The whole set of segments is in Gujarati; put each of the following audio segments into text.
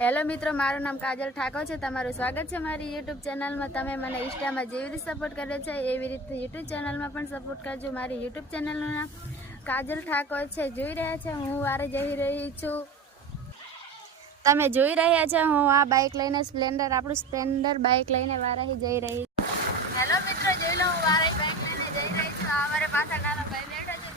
હેલો મિત્રો, મારું નામ કાજલ ઠાકોર છે। તમારું સ્વાગત છે મારી યુટ્યુબ ચેનલમાં। તમે મને ઇન્સ્ટામાં જેવી રીતે સપોર્ટ કરે છે એવી રીતે યુટ્યુબ ચેનલમાં પણ સપોર્ટ કરજો। મારી યુટ્યુબ ચેનલનું નામ કાજલ ઠાકોર છે। જોઈ રહ્યા છે હું વારે જઈ રહી છું। તમે જોઈ રહ્યા છો હું આ બાઇક લઈને સ્પ્લેન્ડર, આપણું સ્પ્લેન્ડર બાઇક લઈને વારાહી જઈ રહી છું। હેલો મિત્રો, જોઈ લો હું વારાહી બાઇક લઈને જઈ રહી છું। અમારે પાછળ નાનો ભાઈ બેઠો છે।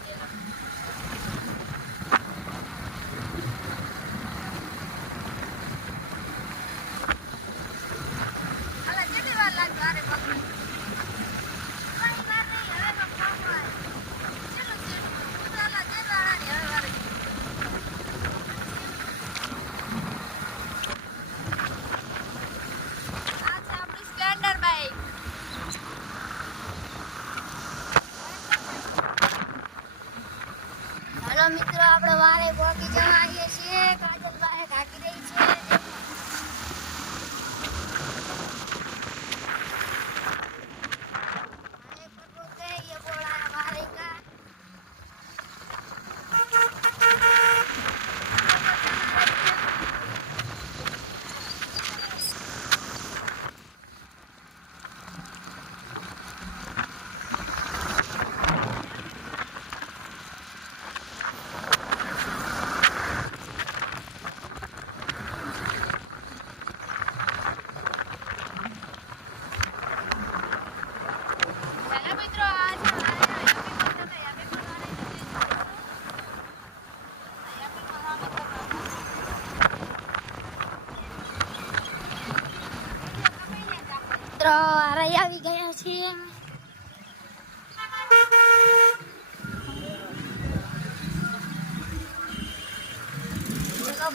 હેલો મિત્રો, આપણે વારે પહોંચી જવા આવીએ છીએ। કાજલભાઈ થાકી રહી છે। આવી ગયા છીએ।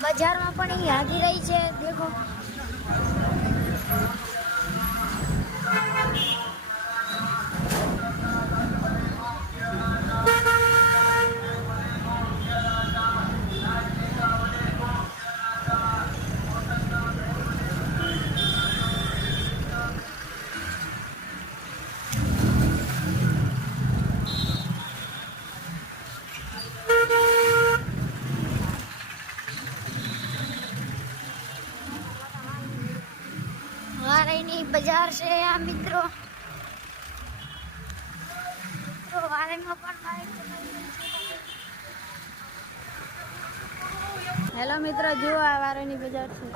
બજારમાં પણ હાકી રહી છે, દેખો। વારાઈની બજાર છે આ મિત્રો। વારાઈમાં પણ બાઇક છે। હેલો મિત્રો, જુઓ આ વારાઈની બજાર છે।